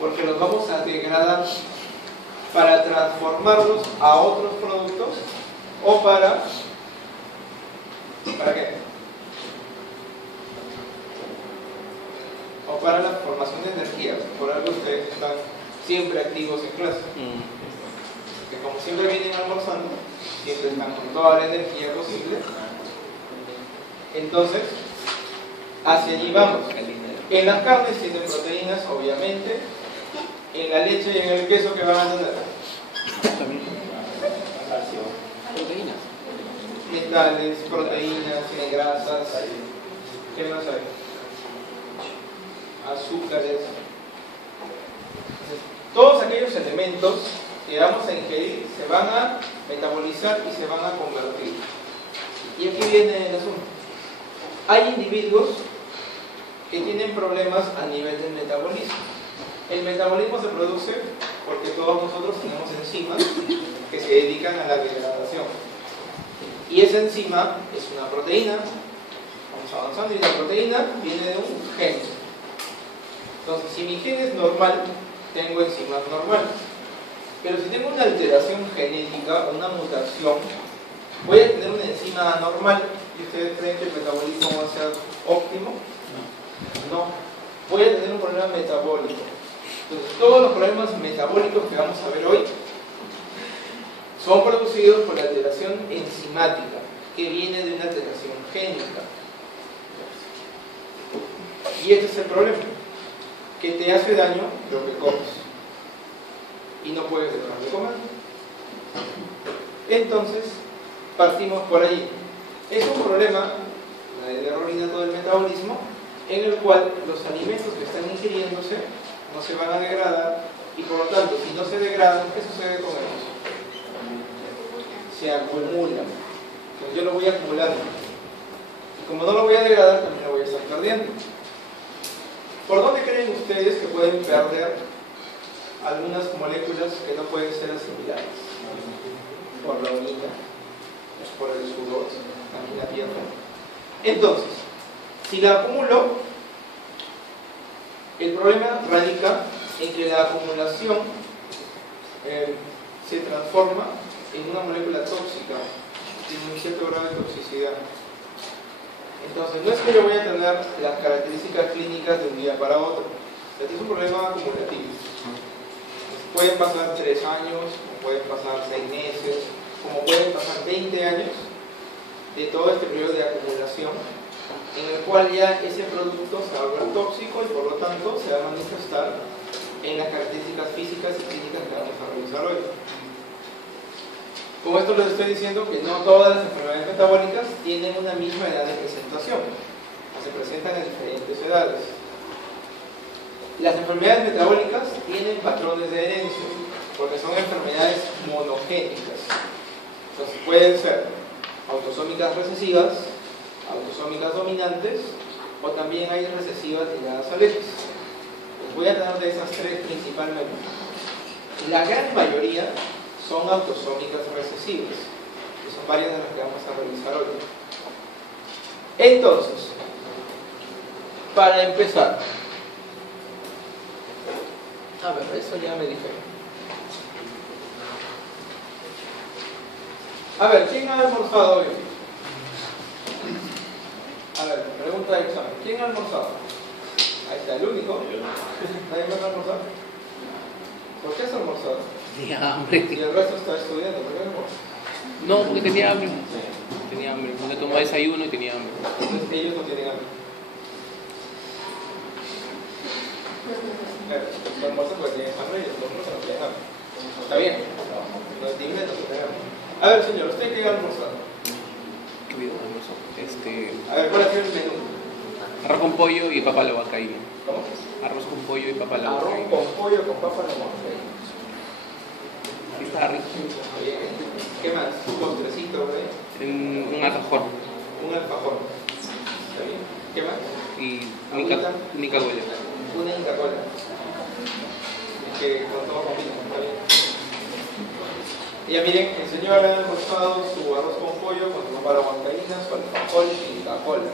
porque los vamos a degradar para transformarlos a otros productos o ¿para qué? O para la formación de energía. Por algo ustedes están siempre activos en clase. Que como siempre vienen almorzando, siempre están con toda la energía posible. Entonces, hacia allí vamos. En las carnes tienen proteínas, obviamente. En la leche y en el queso, ¿qué van a tener? Proteínas. Metales, proteínas, grasas. ¿Qué más hay? Azúcares. Todos aquellos elementos que vamos a ingerir se van a metabolizar y se van a convertir. Y aquí viene el asunto. Hay individuos que tienen problemas a nivel del metabolismo. El metabolismo se produce porque todos nosotros tenemos enzimas que se dedican a la degradación. Y esa enzima es una proteína. Vamos avanzando y la proteína viene de un gen. Entonces, si mi gen es normal, tengo enzimas normales. Pero si tengo una alteración genética o una mutación, voy a tener una enzima anormal. ¿Y ustedes creen que el metabolismo va a ser óptimo? No. Voy a tener un problema metabólico. Entonces, todos los problemas metabólicos que vamos a ver hoy son producidos por la alteración enzimática, que viene de una alteración génica. Y este es el problema, que te hace daño lo que comes y no puedes dejar de comer. Entonces, partimos por allí. Es un problema, el error innato del metabolismo, en el cual los alimentos que están ingiriéndose no se van a degradar y por lo tanto, si no se degradan, ¿qué sucede con ellos? Se acumulan. Entonces yo lo voy acumulando. Y como no lo voy a degradar, también lo voy a estar perdiendo. ¿Por dónde creen ustedes que pueden perder algunas moléculas que no pueden ser asimiladas? Por la orina, por el sudor, también la piel. Entonces, si la acumulo, el problema radica en que la acumulación se transforma en una molécula tóxica, tiene un cierto grado de toxicidad. Entonces, no es que yo voy a tener las características clínicas de un día para otro. Este es un problema acumulativo. Pueden pasar 3 años, como pueden pasar 6 meses, como pueden pasar 20 años de todo este periodo de acumulación, en el cual ya ese producto se va a volver tóxico y por lo tanto se va a manifestar en las características físicas y clínicas que vamos a revisar hoy. Con esto les estoy diciendo que no todas las enfermedades metabólicas tienen una misma edad de presentación, se presentan en diferentes edades. Las enfermedades metabólicas tienen patrones de herencia, porque son enfermedades monogénicas. Entonces pueden ser autosómicas recesivas, autosómicas dominantes, o también hay recesivas ligadas al X. Pues voy a tener de esas 3 principalmente. La gran mayoría son autosómicas recesivas, que son varias de las que vamos a revisar hoy. Entonces, para empezar, a ver, eso ya me dije. A ver, ¿quién ha almorzado hoy? A ver, pregunta de examen. ¿Quién ha almorzado? Ahí está, el único. ¿Nadie más ha almorzado? ¿Por qué has almorzado? Tenía hambre. Y el resto está estudiando, ¿por qué almorzas? No, porque tenía hambre. Tenía hambre. Porque tomé desayuno y tenía hambre. Entonces ellos no tienen hambre. Claro, tú almuerzas porque tienes hambre y los otros no tienen hambre. Está bien. No es digno de tener hambre. A ver, señor, ¿usted qué ha almorzado? ¿Qué video de almuerzo? A ver, ¿cuál ha sido el menú? Arroz con pollo y papa a la huancaína. ¿Cómo? Arroz con pollo y papa a la Arroz huancaína. con pollo con papa a la huancaína. Está rico. Bien. ¿Qué más? Un postrecito, ¿eh? Un alfajor. Un alfajor. ¿Está bien? ¿Qué más? Y ¿Agüita? Nica Cola. Una Inca Cola. Que con todo combina, está bien. Y ya miren, el señor ha almorzado su arroz con pollo con su papa a la huancaína, su alfajor y Inca Cola.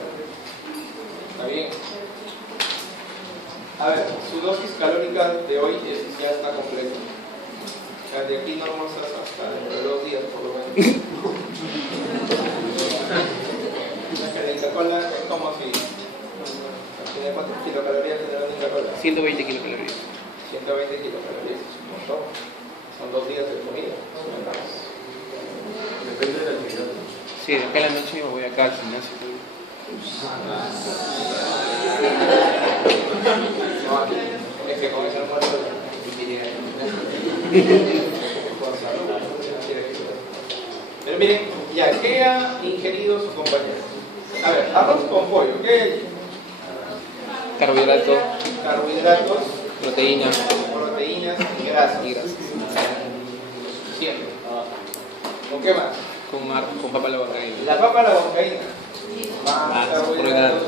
¿Está bien? A ver, su dosis calórica de hoy ya está completa. O sea, de aquí no almorzas hasta dentro de 2 días, por lo menos. La Inca-Cola es como si... ¿Tiene cuántas kilocalorías tiene la Inca-Cola? 120 kilocalorías. 120 kilocalorías, es un montón. Son 2 días de comida. Depende de la actividad. Sí, de acá a la noche me voy acá al gimnasio. No, es que con ese almuerzo por salud. Pero miren, ya, ¿qué ha ingerido su compañero? A ver, arroz con pollo, ¿qué hay allí? Carbohidratos, Carbohidratos, proteínas proteínas y grasas. y grasas. Siempre. ¿Con qué más? Con papa a la huancaína. La papa a la huancaína. Más Más carbohidratos,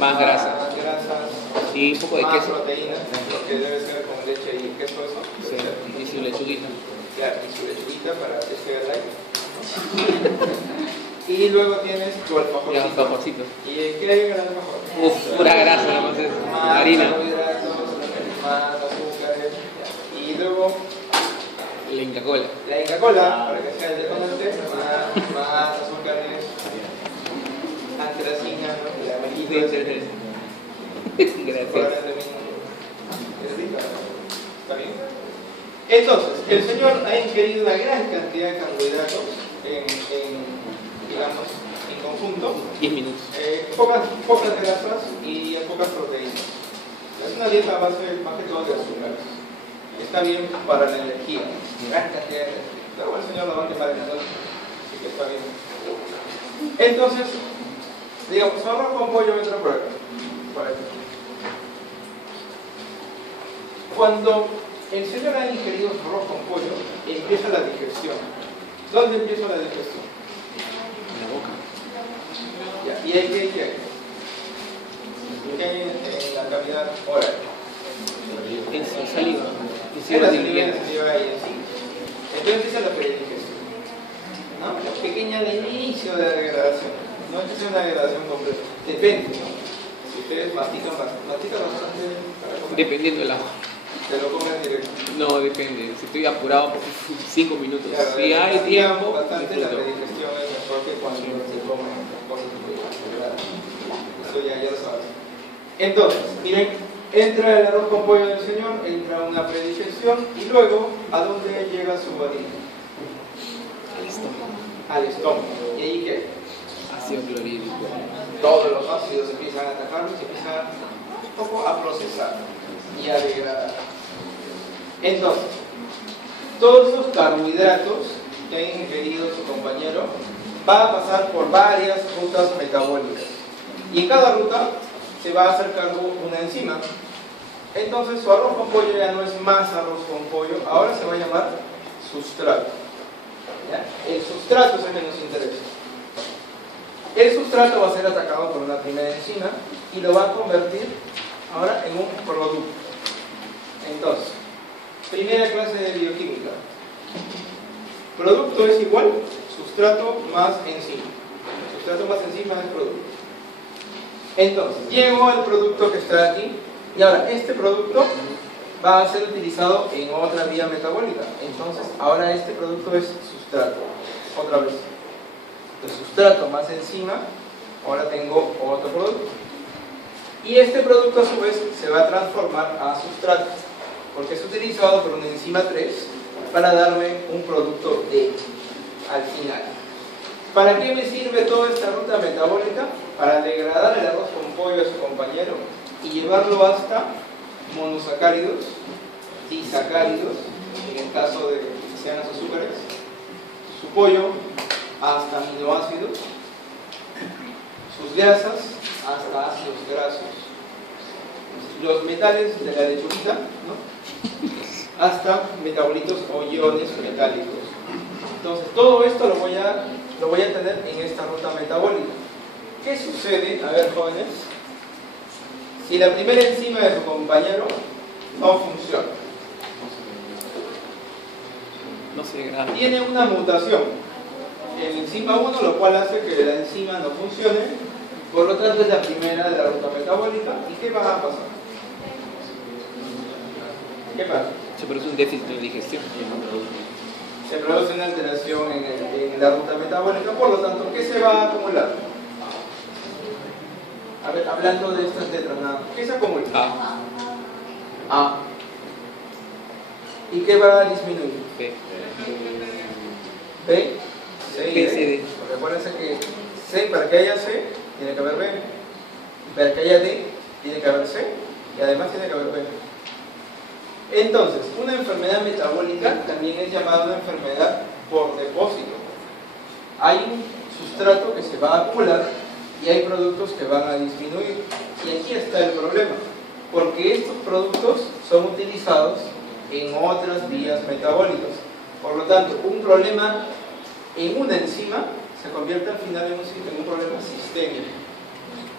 más grasa. más grasas, Y un poco de más queso. proteínas, que debe ser con leche y queso, eso. Sí, y su lechuguita. Claro, y su lechuguita para este like. Y luego tienes tu Y alfajorcito. alfajorcitos. ¿Y qué hay en el alfajor? Uf, pura grasa nada más es. Más Harina. carbohidratos, más azúcares. Y luego La Inca-Cola. la Inca-Cola, para que sea el detonante, más azúcares, antracina, ¿no? La amarillita, Gracias. probablemente mismo. Es rica, ¿no? ¿Está bien? Entonces, el señor ha ingerido una gran cantidad de carbohidratos digamos, en conjunto, 10 minutos. pocas grasas y pocas proteínas. Es una dieta a base más que todo de azúcares. Está bien para la energía, gran cantidad de energía. Pero el señor lo va a quemar en la noche, así que está bien. Entonces, digamos, arroz con pollo entra por acá. Por aquí. Cuando el señor ha ingerido su arroz con pollo, empieza la digestión. ¿Dónde empieza la digestión? En la boca. Ya, ¿y hay qué hay? ¿Qué hay en la cavidad oral? Es saliva. La saliva ahí en sí. Entonces empieza la predigestión, ¿no? Pequeña al inicio de la degradación. No es que sea una degradación completa. Depende, ¿no? Si ustedes mastican bastante para comer. Dependiendo del agua. Se lo comen directo. No, depende. Si estoy apurado, 5 minutos. Claro, Si hay tiempo, bastante, la disfruto. predigestión es mejor que cuando se comen cosas muy aceleradas. Eso ya lo sabes. Entonces, miren, entra el arroz con pollo del señor, entra una predigestión y luego, ¿a dónde llega su barriga? Al estómago. Al estómago. ¿Y ahí qué? Ácido clorhídrico. Todos los ácidos empiezan a atacarlo y se empiezan un poco a procesar y a degradar. Entonces, todos esos carbohidratos que ha ingerido su compañero va a pasar por varias rutas metabólicas y en cada ruta se va a hacer cargo una enzima. Entonces su arroz con pollo ya no es más arroz con pollo, ahora se va a llamar sustrato. ¿Ya? El sustrato es el que nos interesa. El sustrato va a ser atacado por una primera enzima y lo va a convertir ahora en un producto. Entonces, primera clase de bioquímica. Producto es igual sustrato más enzima. Sustrato más enzima es producto. Entonces, llegó al producto que está aquí y ahora este producto va a ser utilizado en otra vía metabólica. Entonces, ahora este producto es sustrato. Otra vez. El sustrato más enzima, ahora tengo otro producto. Y este producto a su vez se va a transformar a sustrato, porque es utilizado por una enzima 3 para darme un producto D al final. ¿Para qué me sirve toda esta ruta metabólica? Para degradar el arroz con pollo a su compañero y llevarlo hasta monosacáridos, disacáridos, en el caso de que sean los azúcares, su pollo hasta aminoácidos, sus grasas hasta ácidos grasos, los metales de la lechuguita, ¿no? Hasta metabolitos o iones metálicos. Entonces todo esto lo voy a tener en esta ruta metabólica. ¿Qué sucede? A ver, jóvenes, si la primera enzima de su compañero no funciona, No se degrada. tiene una mutación en enzima 1, lo cual hace que la enzima no funcione, por lo tanto es la primera de la ruta metabólica. ¿Y qué va a pasar? ¿Qué pasa? Se produce un déficit en la digestión. Se produce una alteración en la ruta metabólica, por lo tanto, ¿qué se va a acumular? A ver, hablando de estas letras, nada, ¿qué se acumula? A. ¿Y qué va a disminuir? B. B, C y B, C, D. D. Recuérdense que C, para que haya C, tiene que haber B. Y para que haya D, tiene que haber C. Y además tiene que haber B. Entonces, una enfermedad metabólica también es llamada una enfermedad por depósito. Hay un sustrato que se va a acumular y hay productos que van a disminuir. Y aquí está el problema, porque estos productos son utilizados en otras vías metabólicas. Por lo tanto, un problema en una enzima se convierte al final en un problema sistémico,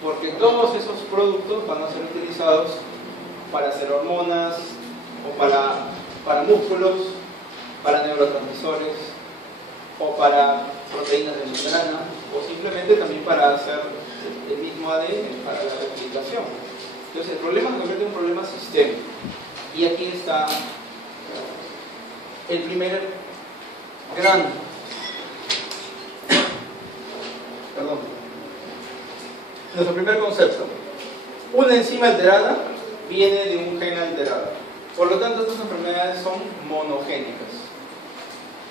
porque todos esos productos van a ser utilizados para hacer hormonas, o para músculos, para neurotransmisores, o para proteínas de membrana, o simplemente también para hacer el mismo ADN, para la replicación. Entonces el problema se convierte en un problema sistémico. Y aquí está el primer gran... Nuestro primer concepto. Una enzima alterada viene de un gen alterado. Por lo tanto, estas enfermedades son monogénicas.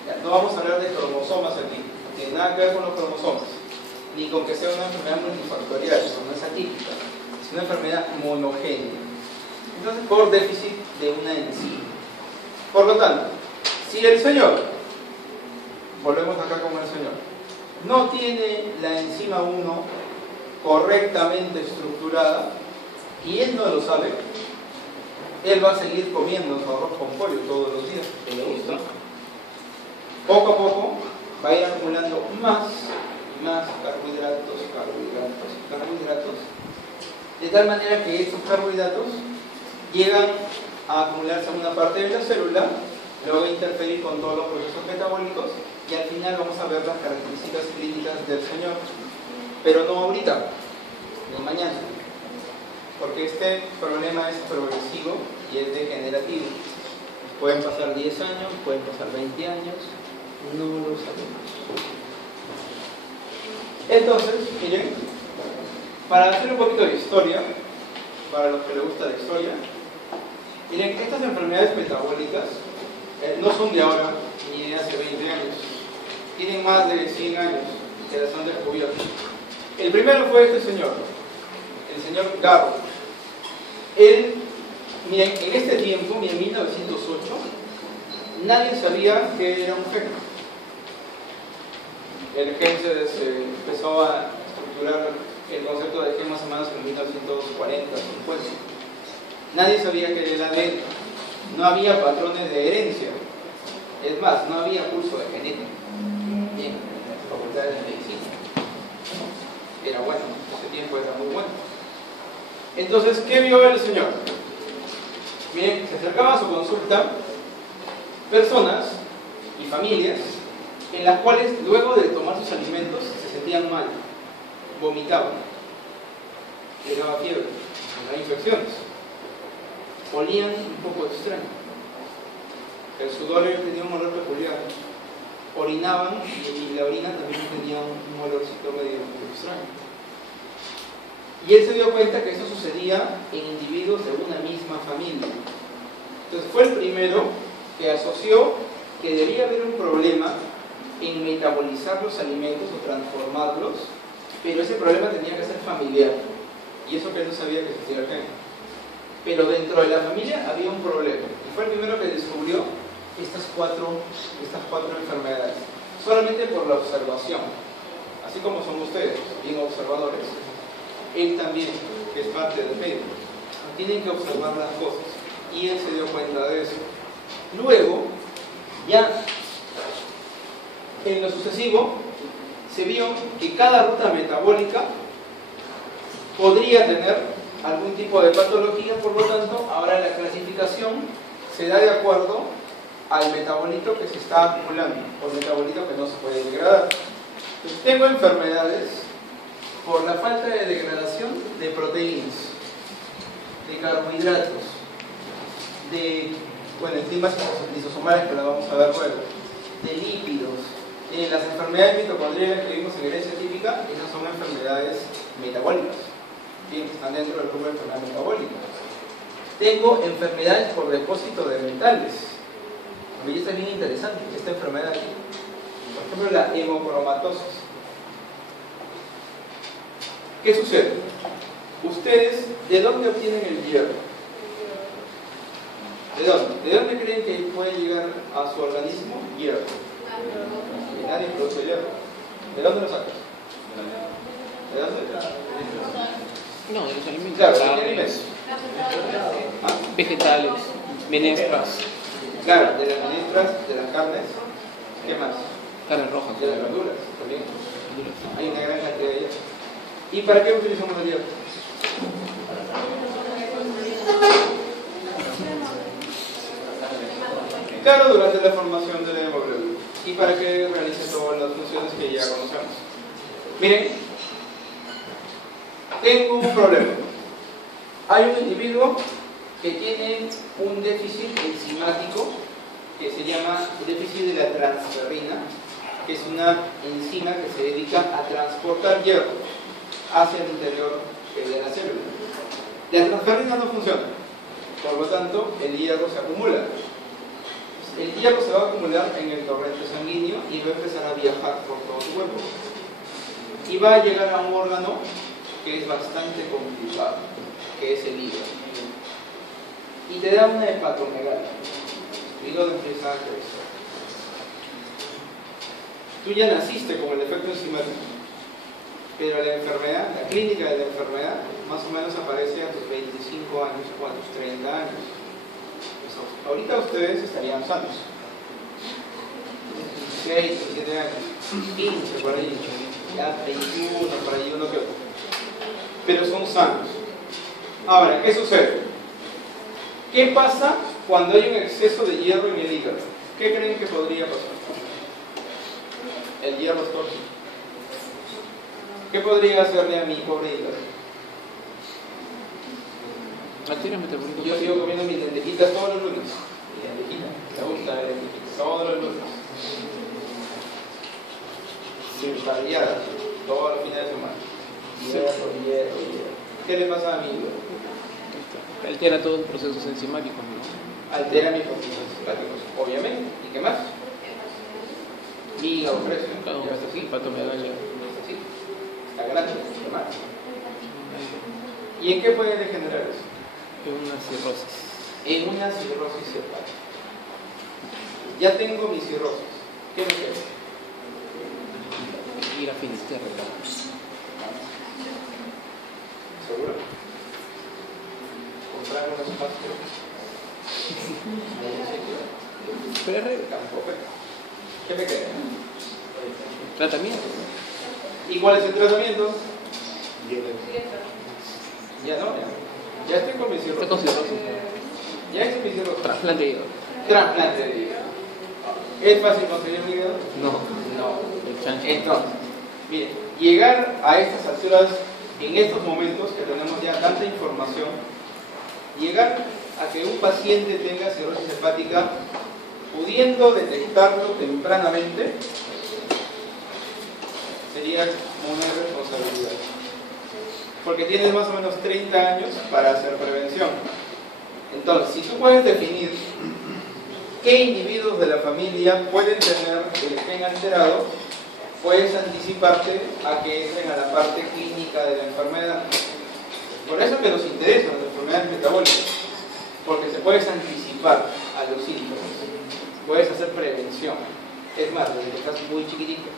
Ya, no vamos a hablar de cromosomas aquí, no tiene nada que ver con los cromosomas, ni con que sea una enfermedad multifactorial, eso no es atípica, es una enfermedad monogénica. Entonces, por déficit de una enzima. Por lo tanto, si el señor, volvemos acá con el señor, no tiene la enzima 1 correctamente estructurada, y él no lo sabe, él va a seguir comiendo su arroz con pollo todos los días, que le gusta. Poco a poco va a ir acumulando más y más carbohidratos, de tal manera que estos carbohidratos llegan a acumularse en una parte de la célula, luego a interferir con todos los procesos metabólicos, y al final vamos a ver las características clínicas del señor, pero no ahorita, ni mañana, porque este problema es progresivo y es degenerativo. Pueden pasar 10 años, pueden pasar 20 años, no lo sabemos. Entonces, miren, para hacer un poquito de historia, para los que les gusta la historia, miren, estas enfermedades metabólicas no son de ahora ni de hace 20 años, tienen más de 100 años que las han descubierto. El primero fue este señor, el señor Garro. Él, miren, en este tiempo, en 1908, nadie sabía que era un gen. El gen se empezó a estructurar el concepto de gen más o menos en 1940, 50. Nadie sabía que era el ADN. No había patrones de herencia. Es más, no había curso de genética. Bien, en las facultades de medicina. Era bueno, en ese tiempo era muy bueno. Entonces, ¿qué vio el señor? Miren, se acercaba a su consulta personas y familias en las cuales luego de tomar sus alimentos se sentían mal, vomitaban, les daba fiebre, les daba infecciones, olían un poco extraño, el sudor tenía un olor peculiar, orinaban y la orina también tenía un olorcito medio extraño. Y él se dio cuenta que eso sucedía en individuos de una misma familia. Entonces fue el primero que asoció que debía haber un problema en metabolizar los alimentos o transformarlos, pero ese problema tenía que ser familiar. Y eso que él no sabía que existía el gen. Pero dentro de la familia había un problema. Y fue el primero que descubrió estas cuatro enfermedades. Solamente por la observación. Así como son ustedes, bien observadores. Él también, que es parte del medio, tienen que observar las cosas, y él se dio cuenta de eso. Luego, ya en lo sucesivo, se vio que cada ruta metabólica podría tener algún tipo de patología, por lo tanto, ahora la clasificación se da de acuerdo al metabolito que se está acumulando, o el metabolito que no se puede degradar. Entonces, tengo enfermedades por la falta de degradación de proteínas, de carbohidratos, de bueno, enzimas lisosomales que lo vamos a ver luego, de lípidos. Las enfermedades mitocondriales que vimos en herencia típica, esas son enfermedades metabólicas, bien, que están dentro del grupo de enfermedades metabólicas. Tengo enfermedades por depósito de metales. Y esta es bien interesante, esta enfermedad aquí. Por ejemplo, la hemocromatosis. ¿Qué sucede? Ustedes, ¿de dónde obtienen el hierro? ¿De dónde? ¿De dónde creen que puede llegar a su organismo hierro? Y nadie produce hierro. ¿De dónde lo sacas? ¿De dónde? No, de los alimentos. Claro, ¿de qué alimentos? Vegetales, menestras. Claro, de las menestras, de las carnes. ¿Qué más? Carnes rojas. De las verduras también. Hay una gran cantidad de hierro. ¿Y para qué utilizamos el hierro? Claro, durante la formación de la hemoglobina. Y para que realice todas las funciones que ya conocemos. Miren, tengo un problema. Hay un individuo que tiene un déficit enzimático que se llama déficit de la transferrina, que es una enzima que se dedica a transportar hierro hacia el interior de la célula. La transferrina no funciona, por lo tanto el hierro se acumula. El hierro se va a acumular en el torrente sanguíneo y va a empezar a viajar por todo tu cuerpo. Y va a llegar a un órgano que es bastante complicado, que es el hígado. Y te da una hepatomegalia. El hígado empieza a crecer. Tú ya naciste con el efecto enzimático, pero la enfermedad, la clínica de la enfermedad, más o menos aparece a tus 25 años o a tus 30 años. Ahorita ustedes estarían sanos. 16, 17 años, 15 por ahí, ya 21 por ahí, uno que otro. Pero son sanos. Ahora, ¿qué sucede? ¿Qué pasa cuando hay un exceso de hierro en el hígado? ¿Qué creen que podría pasar? El hierro es tóxico. ¿Qué podría hacerle a mi pobre hígado? Yo sigo comiendo mis lentejitas todos los lunes. Mi lentejita, me gusta la lentejita, todos los lunes. Sin variar, todos los fines de semana. Hierro. ¿Qué le pasa a mi hígado? Altera todos los procesos enzimáticos, ¿no? Altera mis procesos enzimáticos, obviamente. ¿Y qué más? Mi hígado crece. Claro, ya está así. hepatomegalia. Está grande. ¿Qué más? ¿Y en qué puede degenerar eso? En una cirrosis. En una cirrosis hepática. Ya tengo mi cirrosis. ¿Qué me queda? Ir a Finisterre. ¿Seguro? Comprar unos espacios. Tampoco. ¿Qué me queda? Tratamiento. ¿Y cuál es el tratamiento? Ya no, ya estoy con mi cirrosis. Está con cirrosis. Ya hice mi cirrosis. Trasplante de hígado. Trasplante de hígado. ¿Es fácil conseguir mi hígado? No. No. El chancho. Entonces, miren, llegar a estas alturas, en estos momentos que tenemos ya tanta información, llegar a que un paciente tenga cirrosis hepática, pudiendo detectarlo tempranamente, sería una responsabilidad. Porque tienes más o menos 30 años para hacer prevención. Entonces, si tú puedes definir qué individuos de la familia pueden tener el gen alterado, puedes anticiparte a que entren a la parte clínica de la enfermedad. Por eso que nos interesan las enfermedades metabólicas, porque te puedes anticipar a los síntomas, puedes hacer prevención. Es más, desde que estás muy chiquitito.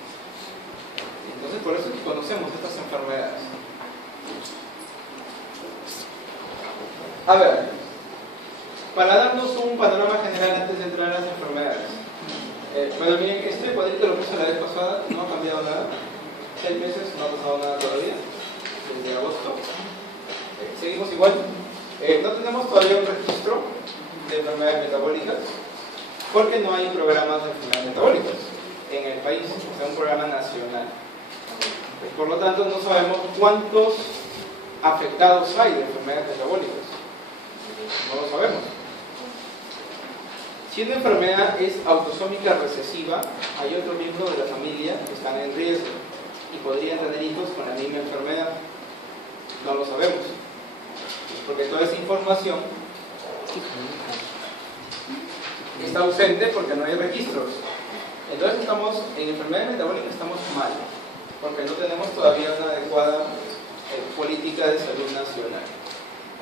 Entonces, por eso es que conocemos estas enfermedades. A ver, para darnos un panorama general antes de entrar a las enfermedades. Bueno, miren, este cuadrito lo puse la vez pasada, no ha cambiado nada. 6 meses, no ha pasado nada todavía, desde agosto. Seguimos igual. No tenemos todavía un registro de enfermedades metabólicas, porque no hay programas de enfermedades metabólicas en el país, o sea, un programa nacional. Por lo tanto, no sabemos cuántos afectados hay de enfermedades metabólicas. No lo sabemos. Si una enfermedad es autosómica recesiva, hay otro miembro de la familia que están en riesgo y podrían tener hijos con la misma enfermedad. No lo sabemos, porque toda esa información está ausente porque no hay registros. Entonces estamos, en enfermedades metabólicas estamos mal, porque no tenemos todavía una adecuada política de salud nacional.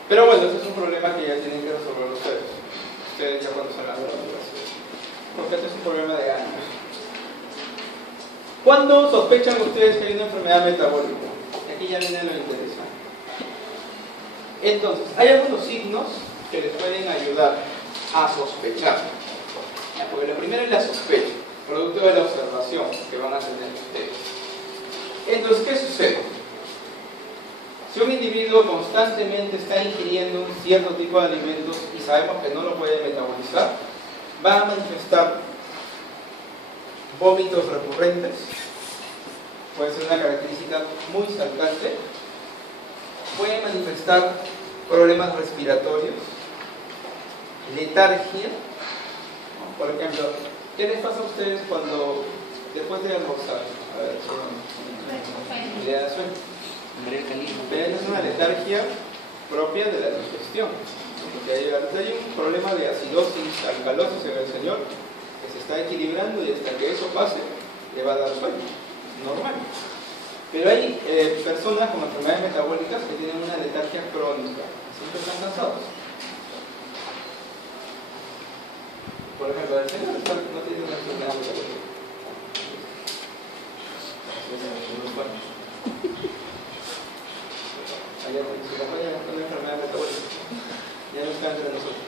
Pero bueno, ese es un problema que ya tienen que resolver ustedes ya cuando salgan de la universidad, porque este es un problema de años. ¿Cuándo sospechan ustedes que hay una enfermedad metabólica? Aquí ya viene lo interesante. Entonces, hay algunos signos que les pueden ayudar a sospechar. Porque lo primero es la sospecha, producto de la observación que van a tener ustedes. Entonces, ¿qué sucede? Si un individuo constantemente está ingiriendo un cierto tipo de alimentos y sabemos que no lo puede metabolizar, va a manifestar vómitos recurrentes, puede ser una característica muy saltante, puede manifestar problemas respiratorios, letargia. Por ejemplo, ¿qué les pasa a ustedes cuando después de almorzar? A ver, ¿le da sueño? Es una letargia propia de la digestión, porque hay un problema de acidosis, alcalosis en el señor que se está equilibrando y hasta que eso pase le va a dar sueño, normal. Pero hay personas con enfermedades metabólicas que tienen una letargia crónica, siempre están cansados. Por ejemplo, el señor no tiene una enfermedad metabólica. Si la falla con una enfermedad metabólica, ya no está entre nosotros.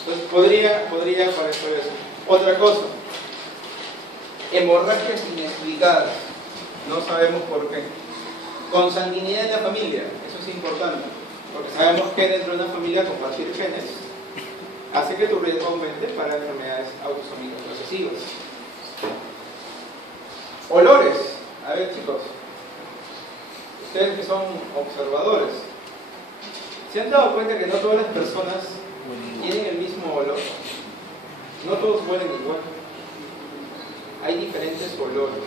Entonces podría parecer eso. Otra cosa, hemorragias inexplicadas, no sabemos por qué. Consanguinidad en la familia, eso es importante, porque sabemos que dentro de una familia compartir genes hace que tu riesgo aumente para enfermedades autosómicas recesivas. Olores, a ver chicos, ustedes que son observadores, ¿se han dado cuenta que no todas las personas tienen el mismo olor? No todos huelen igual. Hay diferentes olores.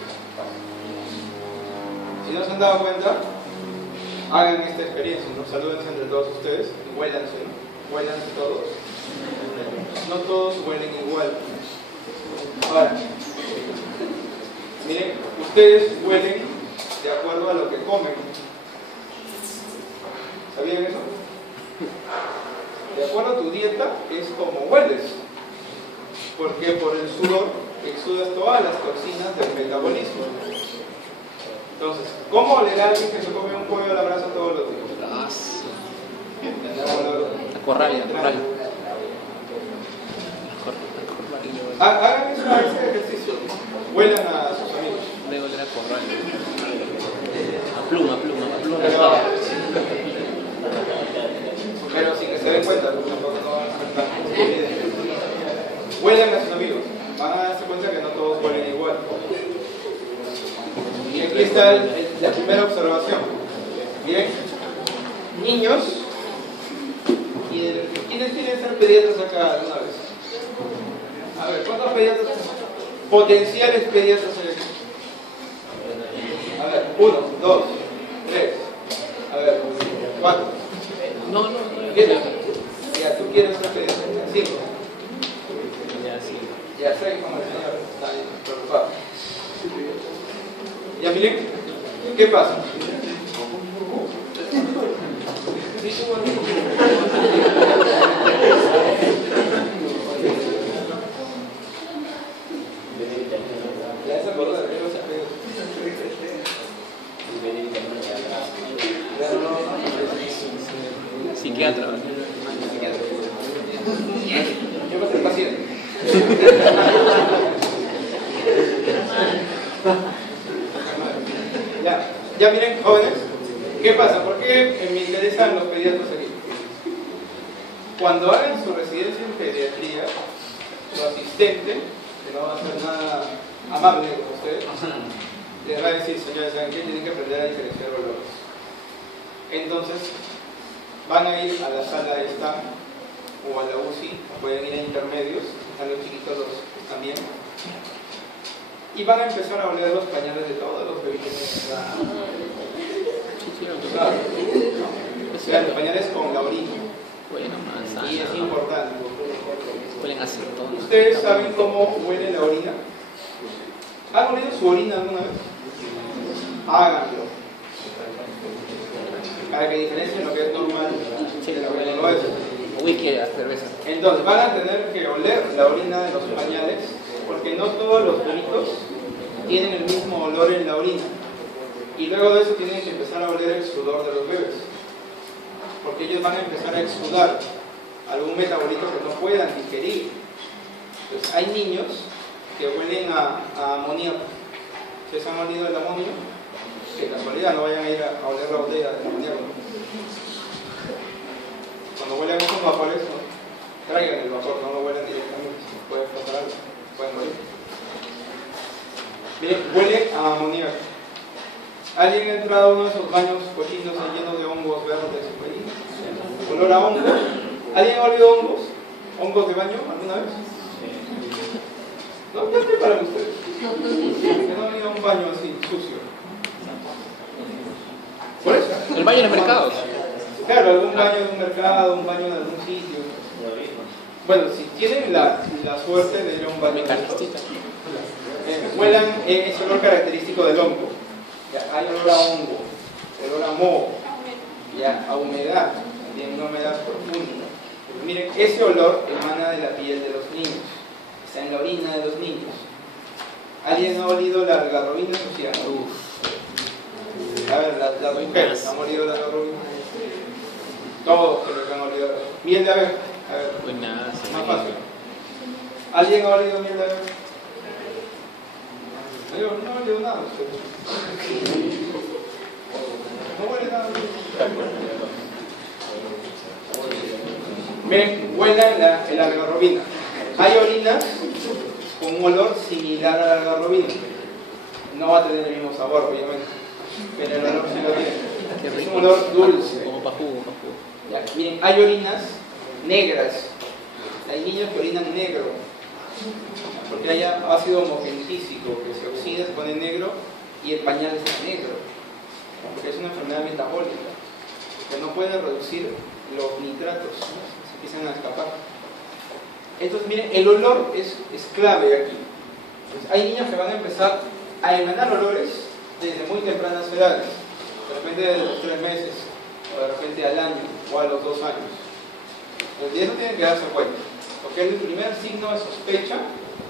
Si no se han dado cuenta, hagan esta experiencia, ¿no? Salúdense entre todos ustedes y huélanse, ¿no? Huélanse todos. No todos huelen igual. Ahora, miren, ustedes huelen de acuerdo a lo que comen. ¿Sabían eso? De acuerdo a tu dieta es como hueles, porque por el sudor exudas todas las toxinas del metabolismo. Entonces, ¿cómo olerá alguien que se come un pollo a la brasa todos los días? La corralla. Hagan ese ejercicio, huelan a sus amigos. Debe oler a corralla. A pluma. Pero sin que se den cuenta, tampoco no van a estar. Huelan a sus amigos, van a darse cuenta que no todos huelen igual. Y aquí está la primera observación. Miren, niños, ¿quiénes quieren ser pediatras acá alguna vez? A ver, ¿cuántos pediatras? Potenciales pediatras hay aquí. A ver, 1, 2, 3. A ver, 4. No. Ya, tú quieres ser pediatra. 5. Ya 6, como el señor está ahí preocupado. Ya miren, ¿qué pasa? Psiquiatra. Yo voy a ser paciente. Ya miren, jóvenes, ¿qué pasa? ¿Por qué me interesan los pediatras aquí? Cuando hagan su residencia en pediatría, su asistente, que no va a ser nada amable con ustedes, les va a decir, señores, ¿saben qué? Tienen que aprender a diferenciar olores. Entonces, van a ir a la sala esta o a la UCI sí, pueden ir a intermedios, están los chiquitos también. Y van a empezar a oler los pañales de todos los bebitos. Claro, ¿no? O sea, los pañales con la orina. Bueno, manzana. Y es importante. Pueden hacer todo. ¿Ustedes saben cómo huele la orina? ¿Han olido su orina alguna vez? Háganlo. Para que diferencien lo que es normal de lo que no es. Whisky a cerveza. Entonces, van a tener que oler la orina de los pañales, porque no todos los bebitos tienen el mismo olor en la orina. Y luego de eso tienen que empezar a oler el sudor de los bebés, porque ellos van a empezar a exudar algún metabolito que no puedan digerir. Entonces, hay niños que huelen a amoníaco. ¿Ustedes han olido el amonio? De casualidad, no vayan a ir a oler la botella de amoníaco. Cuando huelen esos vapores, ¿no? Traigan el vapor, no lo huelen directamente. Puede pasar algo, pueden morir. Miren, huele a amoníaco. ¿Alguien ha entrado a uno de esos baños cochinos llenos de hongos verdes? ¿Olor a hongo? ¿Alguien ha olido hongos? ¿Hongos de baño alguna vez? No, ¿qué preparan ustedes? Que no han ido a un baño así, sucio. ¿Por eso? El baño en los mercados. Claro, algún baño de un mercado, un baño en algún sitio. Bueno, si tienen la suerte de ir a un baño de estos, huelan ese olor característico del hongo. Ya, hay olor a hongo, olor a moho, ya, a humedad, también una humedad profunda. Pero miren, ese olor emana de la piel de los niños, está en la orina de los niños. ¿Alguien ha olido la algarrobina social? A ver, las mujeres han olido la algarrobina. Todos creo que han olido. Miel de abeja, a ver, Buenas. más fácil. ¿Alguien ha olido miel de abeja? No ha olido nada usted. No huele nada. Miren, huele la algarrobina. Hay orinas con un olor similar a la algarrobina. No va a tener el mismo sabor, obviamente, pero el olor sí lo tiene. Es un olor dulce. Como pa' jugo. Ya, miren, hay orinas negras. Hay niños que orinan negro, porque hay ácido homogentísico que se oxida, se pone negro y el pañal es negro, porque es una enfermedad metabólica que no puede reducir los nitratos, ¿no? Se empiezan a escapar. Entonces, miren, el olor es clave aquí. Entonces, hay niños que van a empezar a emanar olores desde muy tempranas edades, de repente desde los 3 meses, o de repente al año, o a los 2 años. Entonces, de eso tienen que darse cuenta, porque es el primer signo de sospecha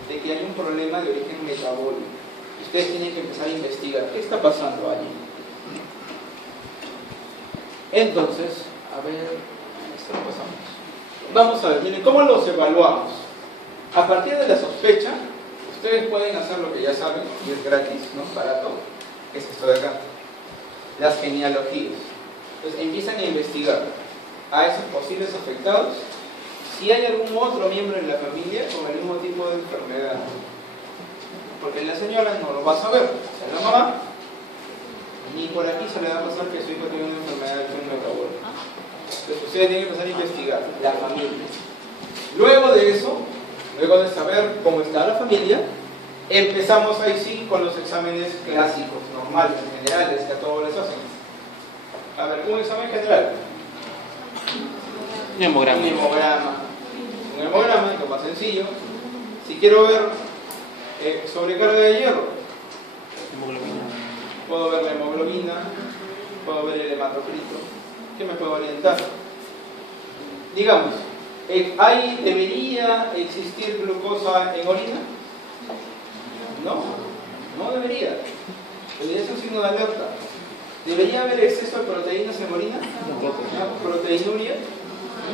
de que hay un problema de origen metabólico. Ustedes tienen que empezar a investigar qué está pasando allí. Entonces, a ver, esto lo pasamos. Vamos a ver, miren, ¿cómo los evaluamos? A partir de la sospecha, ustedes pueden hacer lo que ya saben, y es gratis, ¿no? Barato, que es esto de acá. Las genealogías. Entonces empiezan a investigar a esos posibles afectados si hay algún otro miembro en la familia con el mismo tipo de enfermedad. Porque la señora no lo va a saber, o sea, la mamá, ni por aquí se le va a pasar que su hijo tiene una enfermedad del gen metabólico. Entonces ustedes tienen que empezar a investigar la familia. Luego de eso, luego de saber cómo está la familia, empezamos ahí sí con los exámenes clásicos, normales, generales, que a todos les hacen. A ver, un examen general. Un hemograma. Un hemograma es lo más sencillo. Si quiero ver sobrecarga de hierro, Hemoglobina. puedo ver la hemoglobina, puedo ver el hematocrito. ¿Qué me puedo orientar? Digamos, ¿debería existir glucosa en orina? No debería. Debería ser un signo de alerta. ¿Debería haber exceso de proteínas en orina? ¿Proteinuria?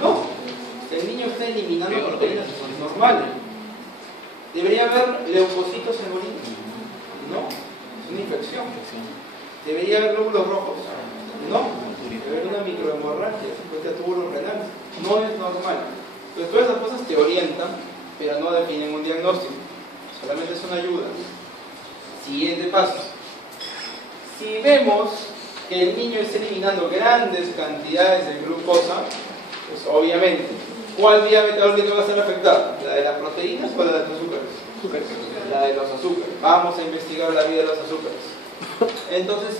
No. El niño está eliminando proteínas normales. ¿Debería haber leucocitos en orina? No. Es una infección. ¿Debería haber glóbulos rojos? No. Debe haber una microhemorragia, de túbulos renales. No es normal. Entonces todas esas cosas te orientan, pero no definen un diagnóstico. Solamente es una ayuda. Siguiente paso. Si vemos que el niño está eliminando grandes cantidades de glucosa, pues obviamente ¿Cuál vía metabólica va a ser afectada? ¿La de las proteínas o la de los azúcares? La de los azúcares. Vamos a investigar la vía de los azúcares. Entonces,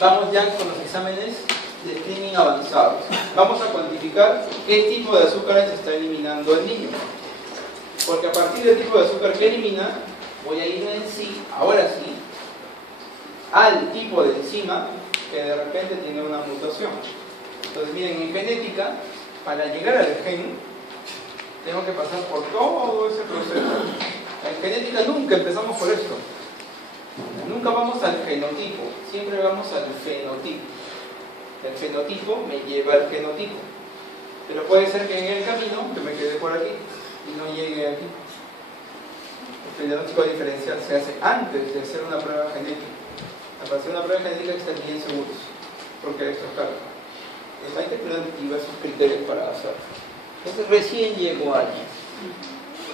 vamos ya con los exámenes de screening avanzados. Vamos a cuantificar qué tipo de azúcares está eliminando el niño. Porque a partir del tipo de azúcar que elimina, voy a ir en sí, ahora sí, al tipo de enzima que de repente tiene una mutación. Entonces, miren, en genética, para llegar al gen, tengo que pasar por todo ese proceso. En genética nunca empezamos por esto. Nunca vamos al genotipo, siempre vamos al fenotipo. El fenotipo me lleva al genotipo. Pero puede ser que en el camino, que me quede por aquí y no llegue aquí. El diagnóstico diferencial se hace antes de hacer una prueba genética. Para hacer una prueba genética hay que estar bien seguros, porque esto es caro. Entonces hay que tener diversos criterios para hacerlo. Entonces recién llegó allí.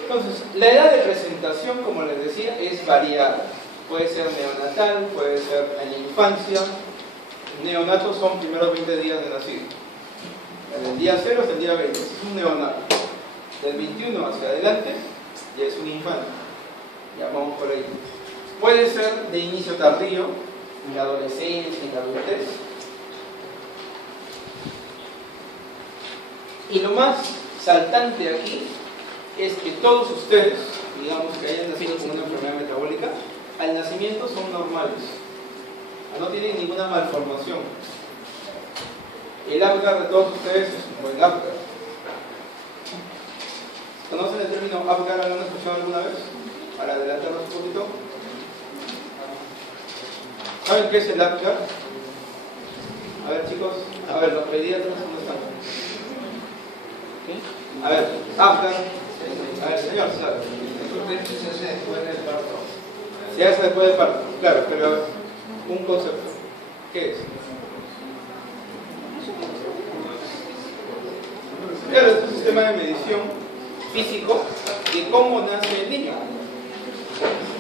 Entonces, la edad de presentación, como les decía, es variada. Puede ser neonatal, puede ser en la infancia. Neonatos son primeros 20 días de nacido. Desde el día 0 hasta el día 20, es un neonato. Del 21 hacia adelante, ya es un infante. Ya vamos por ahí. Puede ser de inicio tardío, en la adolescencia, en la adultez. Y lo más saltante aquí es que todos ustedes, digamos que hayan nacido con una enfermedad metabólica, al nacimiento son normales. No tienen ninguna malformación. El Apgar de todos ustedes es un buen Apgar. ¿Conocen el término Apgar? ¿Lo han escuchado alguna vez? Para adelantarnos un poquito. ¿Saben qué es el Apgar? A ver, chicos, a ver, los pediatras, ¿dónde están? A ver, Apgar. A ver, señor, ¿sabe? Se hace después del parto. Se hace después del parto, claro, pero un concepto. ¿Qué es? Claro, es un sistema de medición físico de cómo nace el niño,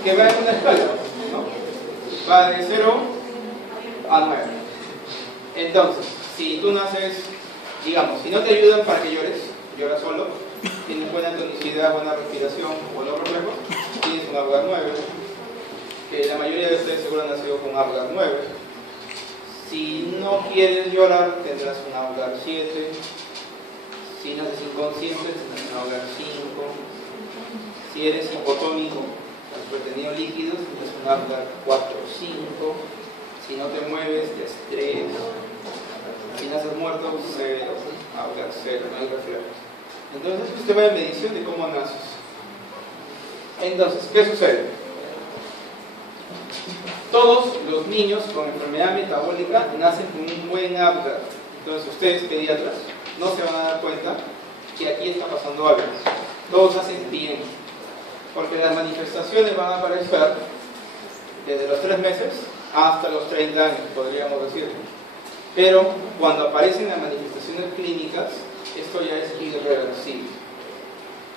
que va en una escala, ¿no? Va de 0 a 9. Entonces, si tú naces, digamos, si no te ayudan para que lloras solo, tienes buena tonicidad, buena respiración, buenos reflejos, tienes un Apgar 9, que la mayoría de ustedes seguro han nacido con Apgar 9. Si no quieres llorar, tendrás un Apgar 7. Si naces inconsciente, tendrás un Apgar 5. Si eres hipotónico, has retenido líquidos, tendrás un Apgar 4 o 5. Si no te mueves, es 3. Si naces muerto, 0. Apgar 0, no hay reflejos. Entonces, es un sistema de medición de cómo naces. Entonces, ¿qué sucede? Todos los niños con enfermedad metabólica nacen con un buen Apgar. Entonces, ustedes, pediatras, no se van a dar cuenta que aquí está pasando algo. Todos hacen bien, porque las manifestaciones van a aparecer desde los 3 meses hasta los 30 años, podríamos decir. Pero cuando aparecen las manifestaciones clínicas, esto ya es irreversible.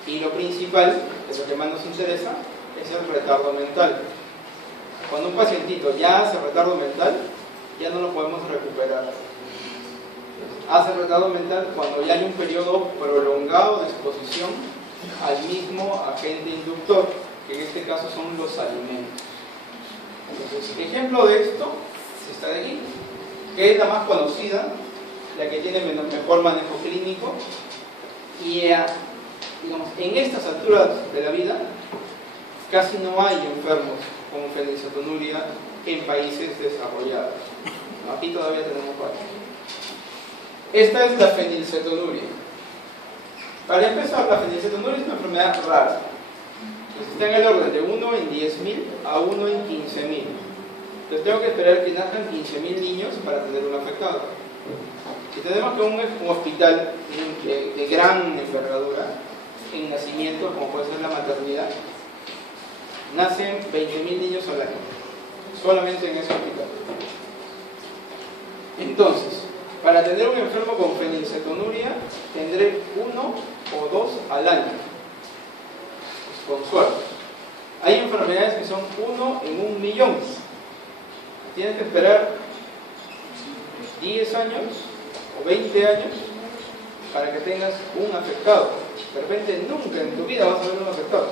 Y lo principal, que es lo que más nos interesa, es el retardo mental. Cuando un pacientito ya hace retardo mental, ya no lo podemos recuperar. Hace retardo mental cuando ya hay un periodo prolongado de exposición al mismo agente inductor, que en este caso son los alimentos. Entonces, ejemplo de esto está de aquí, que es la más conocida, la que tiene mejor manejo clínico, y digamos, en estas alturas de la vida casi no hay enfermos con fenilcetonuria en países desarrollados. Aquí todavía tenemos varios. Esta es la fenilcetonuria. Para empezar, la fenilcetonuria es una enfermedad rara. Está en el orden de 1 en 10.000 a 1 en 15.000. Entonces tengo que esperar que nazcan 15.000 niños para tener un afectado. Si tenemos que un hospital de gran envergadura en nacimiento, como puede ser la maternidad, nacen 20.000 niños al año, solamente en ese hospital. Entonces, para tener un enfermo con fenilcetonuria, tendré 1 o 2 al año, con suerte. Hay enfermedades que son 1 en 1.000.000. Tienes que esperar 10 años o 20 años para que tengas un afectado. De repente nunca en tu vida vas a ver un afectado.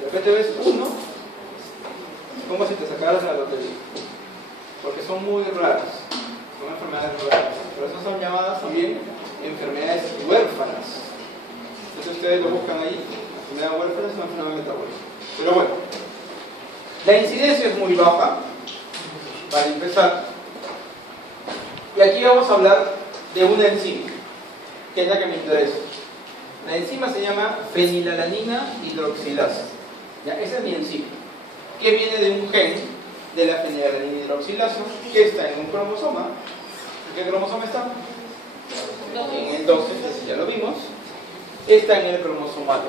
De repente ves uno, como si te sacaras la lotería. Porque son muy raras, son enfermedades raras. Por eso son llamadas también enfermedades huérfanas. Entonces ustedes lo buscan ahí, la enfermedad huérfana es una enfermedad metabólica. Pero bueno, la incidencia es muy baja, para empezar. Y aquí vamos a hablar de una enzima, que es la que me interesa. La enzima se llama fenilalanina hidroxilasa. ¿Ya? Esa es mi enzima, que viene de un gen de la fenilalanina hidroxilasa, que está en un cromosoma. ¿En qué cromosoma está? En el 12, ya lo vimos. Está en el cromosoma 2.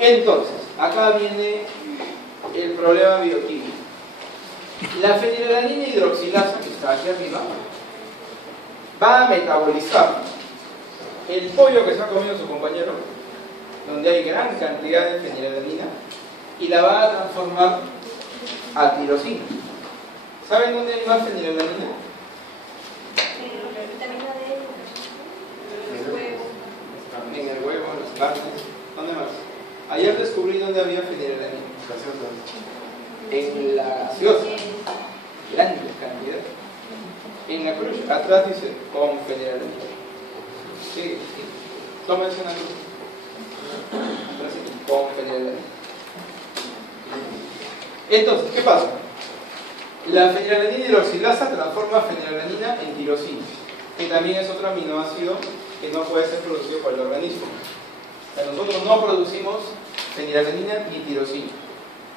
Entonces, acá viene el problema bioquímico. La fenilalanina hidroxilasa, que está aquí arriba, va a metabolizar el pollo que se ha comido su compañero, donde hay gran cantidad de fenilalanina, y la va a transformar a tirosina. ¿Saben dónde hay más fenilalanina? En el huevo, en las carnes. ¿Dónde más? Ayer descubrí dónde había fenilalanina. En la gaseosa. Grande cantidad. En la cruz, atrás dice con fenilalanina. Sí. Tómense una cruz. Atrás dice con fenilalanina. Entonces, ¿qué pasa? La fenilalanina hidroxilasa transforma fenilalanina en tirosina, que también es otro aminoácido que no puede ser producido por el organismo. O sea, nosotros no producimos fenilalanina ni tirosina,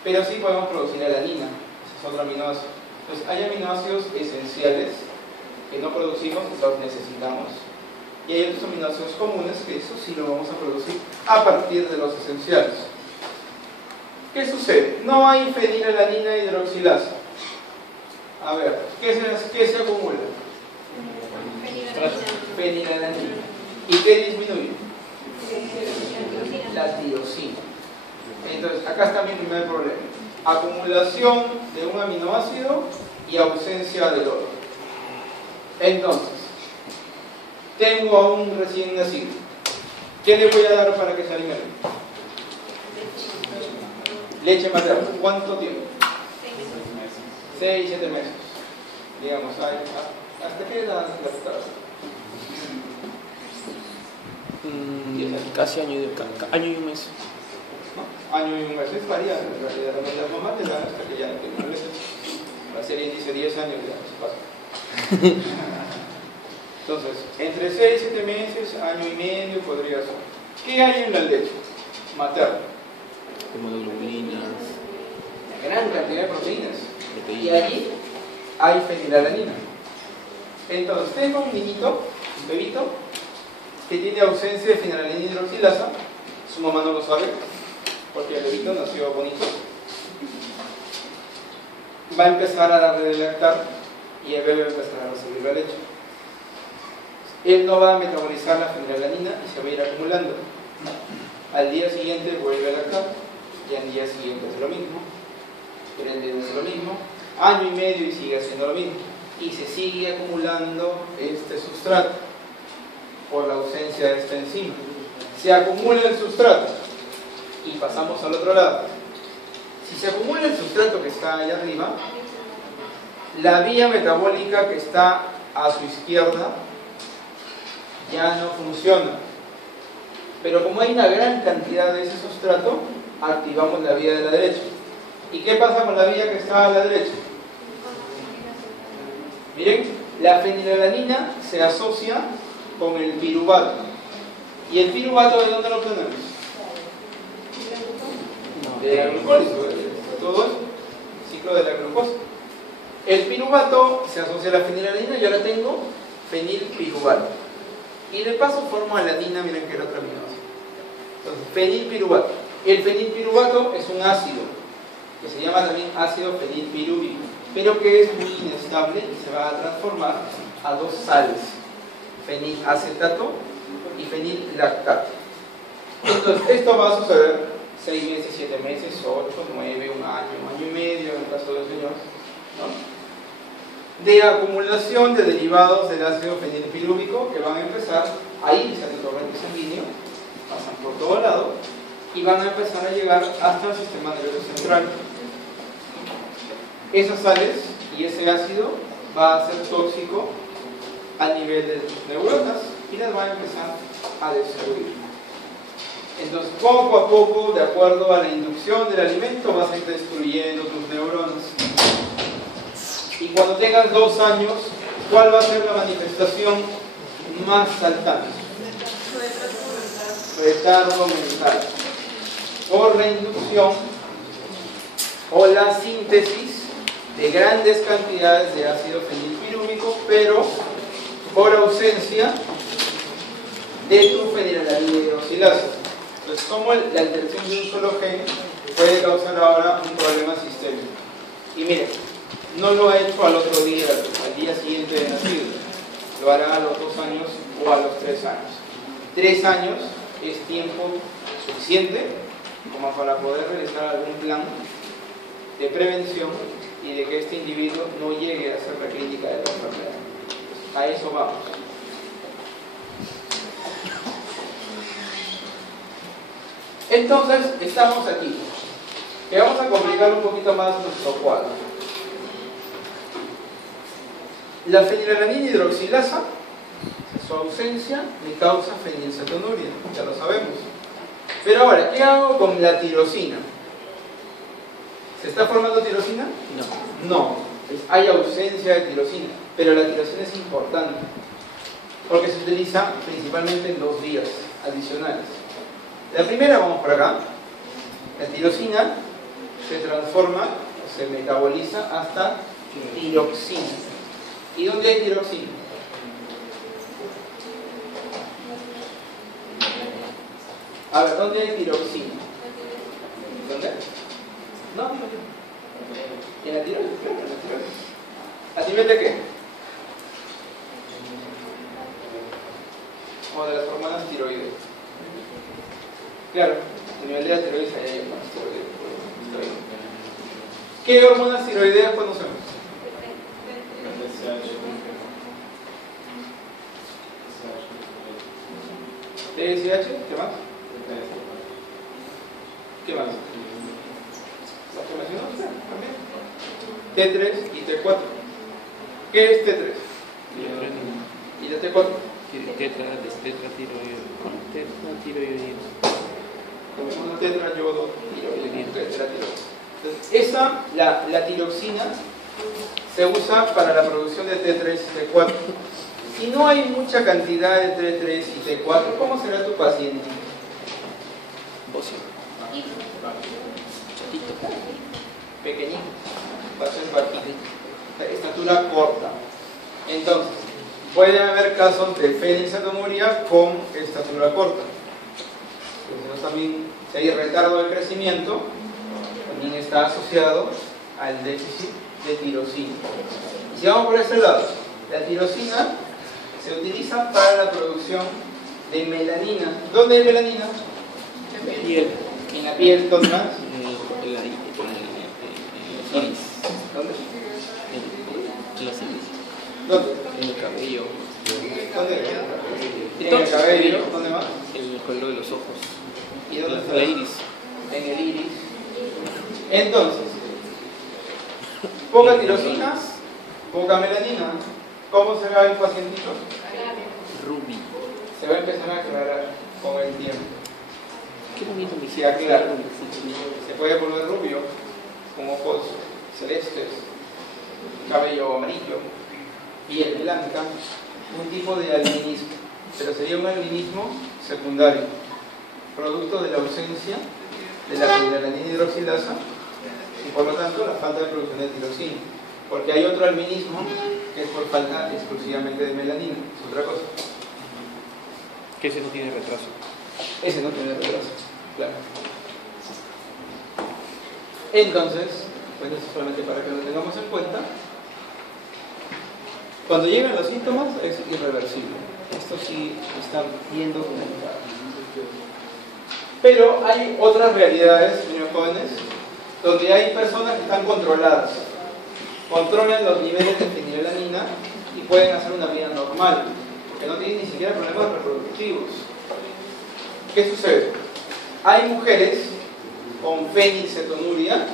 pero sí podemos producir alanina, ese es otro aminoácido. Entonces, hay aminoácidos esenciales que no producimos, los necesitamos, y hay otros aminoácidos comunes que eso sí lo vamos a producir a partir de los esenciales. ¿Qué sucede? No hay fenilalanina hidroxilasa. A ver, ¿qué se acumula? Fenilalanina. ¿Y qué disminuye? La tirosina. Entonces, acá está mi primer problema. Acumulación de un aminoácido y ausencia del otro. Entonces, tengo a un recién nacido. ¿Qué le voy a dar para que se alimente? Leche materna. ¿Cuánto tiempo? 6, 7 meses. Digamos, ¿hasta qué edad la lactancia? Casi año y un mes. ¿No? Año y un mes. Es variable en realidad. Las mamás te dan hasta que ya no tienen leche. La serie dice 10 años ya se pasa. Entonces, entre 6 y 7 meses, año y medio podría ser. ¿Qué hay en la leche materna? Hemoglobulinas. Una gran cantidad de proteínas. Y allí hay fenilalanina. Entonces, tengo un niñito, un bebito, que tiene ausencia de fenilalanina hidroxilasa. Su mamá no lo sabe, porque el bebito nació bonito. Va a empezar a darle de lactar y el bebé va a empezar a recibir la leche. Él no va a metabolizar la fenilalanina y se va a ir acumulando. Al día siguiente vuelve a lactar y al día siguiente hace lo mismo. 3 días hace lo mismo. Año y medio y sigue haciendo lo mismo. Y se sigue acumulando este sustrato por la ausencia de esta enzima. Se acumula el sustrato y pasamos al otro lado. Si se acumula el sustrato que está allá arriba, la vía metabólica que está a su izquierda ya no funciona. Pero como hay una gran cantidad de ese sustrato, activamos la vía de la derecha. ¿Y qué pasa con la vía que está a la derecha? Miren, la fenilalanina se asocia con el piruvato. ¿Y el piruvato de dónde lo obtenemos? De la glucólisis. Todo es el ciclo de la glucosa. El piruvato se asocia a la fenilalanina y ahora tengo fenilpiruvato. Y de paso formo alanina, miren que era otra aminoácido. Entonces, fenilpiruvato. El fenilpiruvato es un ácido que se llama también ácido fenilpirúvico, pero que es muy inestable y se va a transformar a 2 sales, fenilacetato y fenillactato. Entonces, esto va a suceder 6 meses, 7 meses, 8, 9, un año y medio en el caso del señor, ¿no? De acumulación de derivados del ácido fenilpirúvico que van a empezar ahí sale el torrente sanguíneo, pasan por todo lado y van a empezar a llegar hasta el sistema nervioso central. Esas sales y ese ácido va a ser tóxico a nivel de tus neuronas y las va a empezar a destruir. Entonces, poco a poco, de acuerdo a la inducción del alimento, vas a ir destruyendo tus neuronas. Y cuando tengas 2 años, ¿cuál va a ser la manifestación más saltante? Retardo mental. Por la inducción o la síntesis de grandes cantidades de ácido fenilpirúmico, pero por ausencia de tu fenilalanina hidroxilasa. Entonces, como la alteración de un solo gen puede causar ahora un problema sistémico. Y miren, no lo ha hecho al otro día, al día siguiente de nacido. Lo hará a los 2 años o a los 3 años. 3 años es tiempo suficiente como para poder realizar algún plan de prevención y de que este individuo no llegue a ser la clínica de la enfermedad. A eso vamos. Entonces, estamos aquí. Que vamos a complicar un poquito más nuestro cuadro. La fenilalanina hidroxilasa, su ausencia me causa fenilcetonuria, ya lo sabemos. Pero ahora, ¿qué hago con la tirosina? ¿Se está formando tirosina? No, hay ausencia de tirosina, pero la tirosina es importante porque se utiliza principalmente en 2 vías adicionales. La primera, vamos por acá, la tirosina se transforma, se metaboliza hasta tiroxina. ¿Y dónde hay tiroxina? A ver, ¿dónde hay tiroxina? ¿Dónde? No, dime yo. ¿En la tiroides? Claro, en la tiroides. ¿A nivel de qué? O de las hormonas tiroides. Claro, a nivel de la tiroides hay hormonas tiroides. ¿Qué hormonas tiroideas conocemos? TSH, ¿qué más? ¿Qué más? ¿Las que mencionamos? También. T3 y T4. ¿Qué es T3? ¿Y la T4? Como tetrayodo tiroidino. Entonces, la tiroxina se usa para la producción de T3 y T4. Si no hay mucha cantidad de T3 y T4, ¿cómo será tu paciente? Pequeñito, va a ser bajito, estatura corta. Entonces, puede haber casos de fenilcetonuria con estatura corta. Entonces, también, si hay retardo de crecimiento, también está asociado al déficit de tirosina. Y si vamos por este lado, la tirosina se utiliza para la producción de melanina. ¿Dónde hay melanina? En la piel. En la piel, ¿dónde más? Iris. ¿Dónde? En los iris. ¿Dónde? En el cabello. ¿Dónde? En el cabello. ¿Dónde más? En el color de los ojos. ¿Y dónde está? La iris. En el iris. Entonces, poca tirosina, poca melanina. ¿Cómo será el pacientito? Rubí. Se va a empezar a aclarar con el tiempo. Qué bonito me Se aclara. Se puede volver rubio, con ojos celestes, cabello amarillo, piel blanca, un tipo de albinismo, pero sería un albinismo secundario, producto de la ausencia de la fenilalanina hidroxilasa y por lo tanto la falta de producción de tirosina, porque hay otro albinismo que es por falta exclusivamente de melanina, es otra cosa. Que ese no tiene retraso. Ese no tiene retraso, claro. Entonces, pues eso solamente para que lo tengamos en cuenta. Cuando llegan los síntomas es irreversible. Esto sí está bien documentado. Pero hay otras realidades, señores jóvenes, donde hay personas que están controladas. Controlan los niveles de fenilalanina y pueden hacer una vida normal. que no tienen ni siquiera problemas reproductivos. ¿Qué sucede? Hay mujeres con fenilcetonuria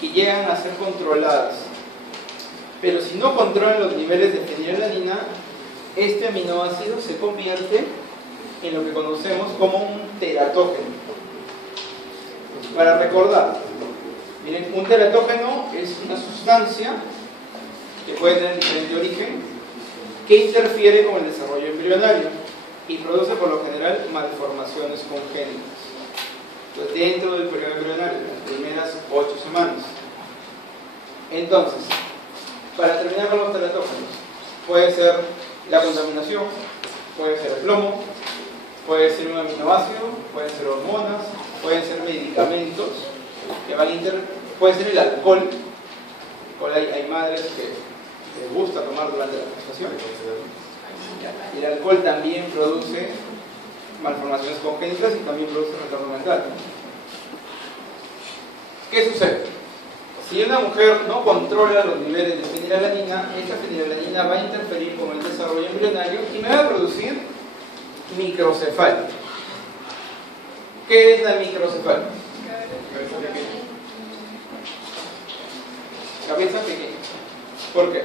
que llegan a ser controladas, pero si no controlan los niveles de fenilalanina, este aminoácido se convierte en lo que conocemos como un teratógeno. Para recordar, miren, un teratógeno es una sustancia que puede tener diferente origen, que interfiere con el desarrollo embrionario y produce por lo general malformaciones congénitas. Entonces, dentro del periodo embrionario, las primeras 8 semanas. Entonces, para terminar con los teratógenos, puede ser la contaminación, puede ser el plomo, puede ser un aminoácido, pueden ser hormonas, pueden ser medicamentos que van puede ser el alcohol. Hay madres que les gusta tomar durante la gestación. El alcohol también produce malformaciones congénitas y también produce retardo mental. ¿Qué sucede? Si una mujer no controla los niveles de fenilalanina, esta fenilalanina va a interferir con el desarrollo embrionario y me va a producir microcefalia. ¿Qué es la microcefalia? Cabeza pequeña. ¿Por qué?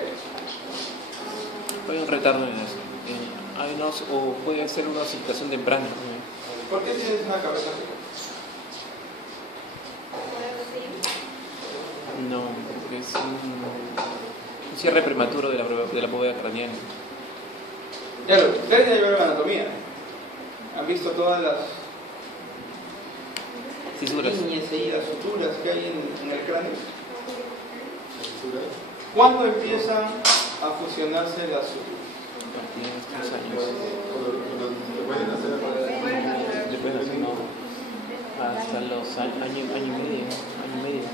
Hay un retardo en eso. O puede ser una situación temprana. ¿Por qué tienes una cabeza pequeña? No, porque es un cierre prematuro de la bóveda craneana. Ya lo, ustedes ya llevaron anatomía. ¿Han visto todas las Fisuras. líneas y las suturas que hay en el cráneo? ¿Cuándo empiezan a fusionarse las suturas? Tiene 3 años. Después de no, hasta los año y medio.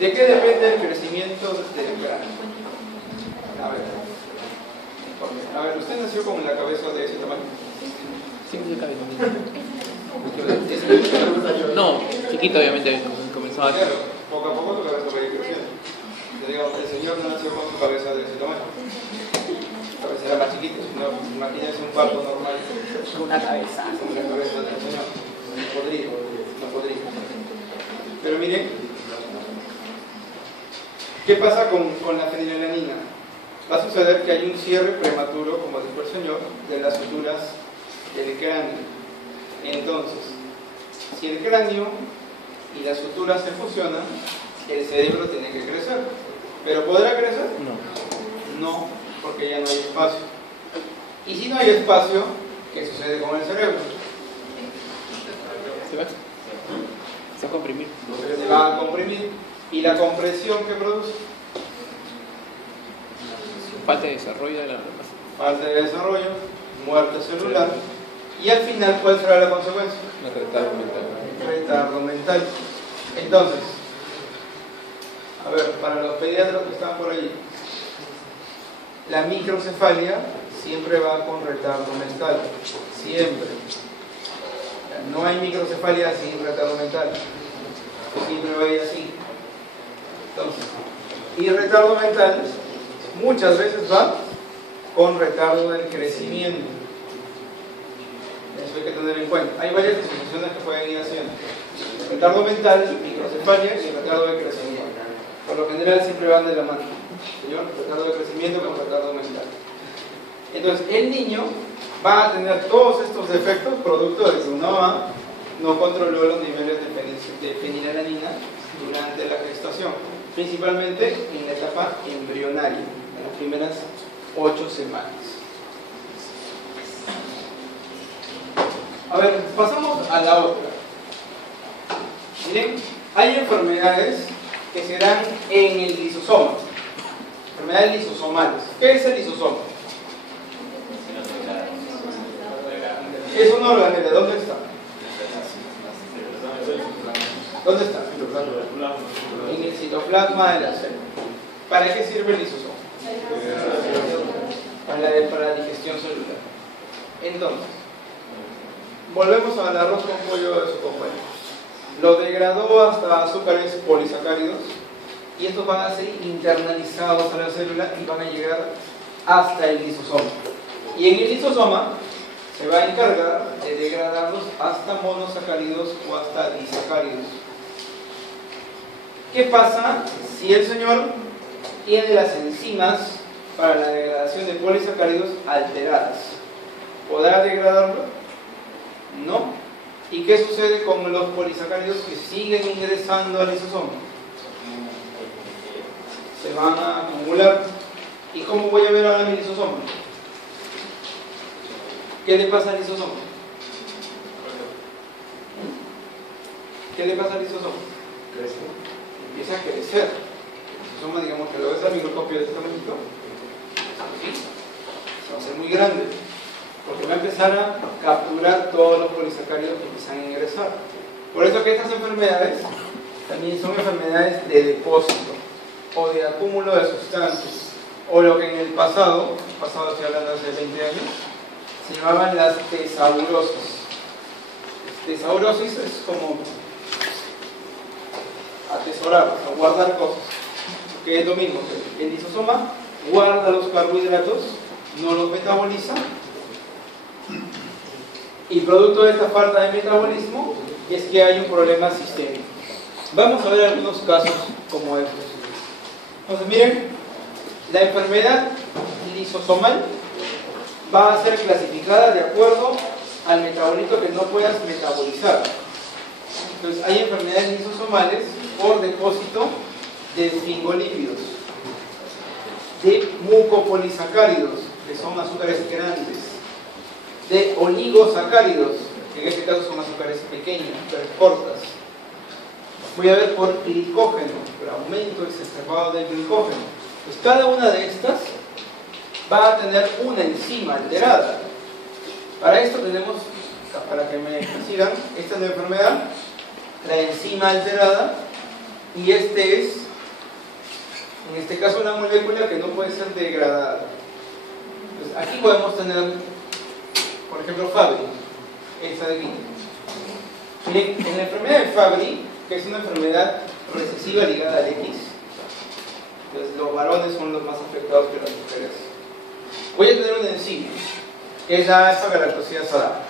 ¿De qué depende el crecimiento del cráneo? A ver, ¿usted nació con la cabeza de ese tamaño? Sí, de cabeza. No, chiquito obviamente, comenzaba a... Claro, poco a poco tu cabeza va a ir creciendo. Digamos, el señor no nació con su cabeza de ese tamaño. La cabeza era más chiquita, si no, imagínense un parto normal. Una cabeza. Como la cabeza del señor. No podría. Pero miren, ¿qué pasa con la fenilalanina? Va a suceder que hay un cierre prematuro, como dijo el señor, de las suturas del cráneo. Entonces, si el cráneo y las suturas se fusionan, el cerebro tiene que crecer. ¿Pero podrá crecer? No, porque ya no hay espacio. Y si no hay espacio, ¿qué sucede con el cerebro? Se va a comprimir. Se va a comprimir. ¿Y la compresión que produce? Falta de desarrollo de la... Falta de desarrollo, muerte celular. Y al final, ¿cuál será la consecuencia? Retardo mental. Entonces, a ver, para los pediatras que están por allí, la microcefalia siempre va con retardo mental. Siempre. No hay microcefalia sin retardo mental. Siempre va a ir así. Entonces, y retardo mental muchas veces va con retardo del crecimiento. Eso hay que tener en cuenta. Hay varias disposiciones que pueden ir haciendo: retardo mental, microcefalia y retardo de crecimiento. Por lo general siempre van de la mano, ¿señor? Retardo de crecimiento con retardo mental. Entonces, el niño va a tener todos estos defectos producto de que su mamá no controló los niveles de fenilalanina durante la gestación, principalmente en la etapa embrionaria, en las primeras 8 semanas. A ver, pasamos a la otra. Miren, hay enfermedades que se dan en el lisosoma, enfermedades lisosomales. ¿Qué es el lisosoma? Es un organelo. ¿Dónde está? ¿Dónde está? En el citoplasma de la célula. ¿Para qué sirve el lisosoma? Para la digestión celular. Entonces, volvemos al arroz con pollo de su compañero. Lo degradó hasta azúcares polisacáridos y estos van a ser internalizados a la célula y van a llegar hasta el lisosoma. Y en el lisosoma se va a encargar de degradarlos hasta monosacáridos o hasta disacáridos. ¿Qué pasa si el señor tiene las enzimas para la degradación de polisacáridos alteradas? ¿Podrá degradarlo? No. ¿Y qué sucede con los polisacáridos que siguen ingresando al lisosoma? Se van a acumular. ¿Y cómo voy a ver ahora mi lisosoma? ¿Qué le pasa al lisosoma? ¿Qué le pasa al lisosoma? Crece. Empieza a crecer. El lisosoma, digamos que lo ves al microscopio de este tamañito, ¿sí? Se va a hacer muy grande, porque va a empezar a capturar todos los polisacáridos que empiezan a ingresar. Por eso que estas enfermedades también son enfermedades de depósito o de acúmulo de sustancias, o lo que en el pasado estoy hablando hace 20 años, se llamaban las tesaurosis. Tesaurosis es como atesorar, o guardar cosas, que es lo mismo. El lisosoma guarda los carbohidratos, no los metaboliza, y producto de esta falta de metabolismo es que hay un problema sistémico. Vamos a ver algunos casos como estos. Entonces miren, la enfermedad lisosomal va a ser clasificada de acuerdo al metabolito que no puedas metabolizar. Entonces hay enfermedades lisosomales por depósito de esfingolípidos, de mucopolisacáridos, que son azúcares grandes, de oligosacáridos, que en este caso son azúcares pequeñas, azúcares cortas. Voy a ver por glicógeno, por aumento exacerbado del glicógeno. Pues cada una de estas va a tener una enzima alterada. Para esto tenemos, para que me sigan, esta es la enfermedad, la enzima alterada, y este es, en este caso, una molécula que no puede ser degradada. Entonces, aquí podemos tener, por ejemplo, Fabry, esta de aquí. Miren, en la enfermedad de Fabry, que es una enfermedad recesiva ligada al X, entonces los varones son los más afectados que las mujeres. Voy a tener una enzima, que es la alfa-galactosidasa.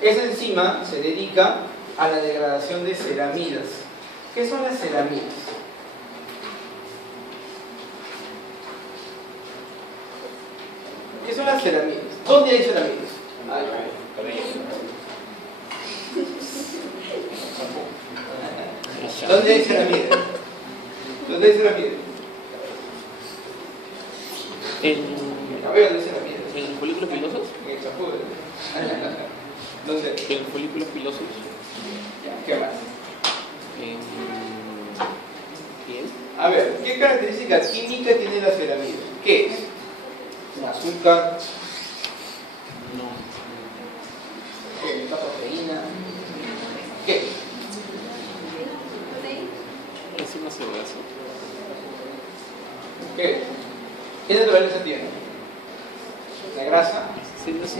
Esa enzima se dedica a la degradación de ceramidas. ¿Qué son las ceramidas? ¿Qué son las ceramidas? ¿Dónde hay ceramidas? ¿Dónde hay ceramidas? ¿Dónde hay ceramidas? ¿En cabello de ceramidas. ¿En folículos pilosos? En el champú. ¿Dónde? ¿En folículos pilosos? Ya, ¿qué más? ¿En piel? A ver, ¿qué característica química tiene la ceramida? ¿Qué es? ¿Un azúcar? No. ¿Qué? ¿Una proteína? ¿Qué? Es un ácido graso. ¿Qué? ¿Qué naturaleza tiene? ¿La grasa? Sí, no es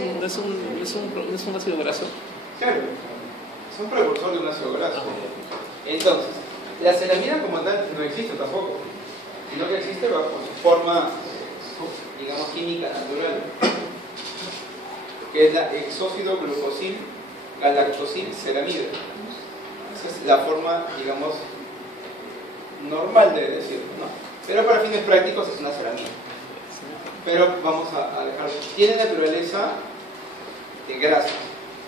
un ácido graso. Claro, es un precursor de un ácido graso. Entonces, la ceramida como tal no existe tampoco, sino que existe bajo su forma, digamos, química natural, que es la hexócido glucosil galactosil ceramida. Esa es la forma, digamos, normal de decirlo, ¿no? Pero para fines prácticos es una ceramida. Pero vamos a dejarlo. Tiene naturaleza de grasa,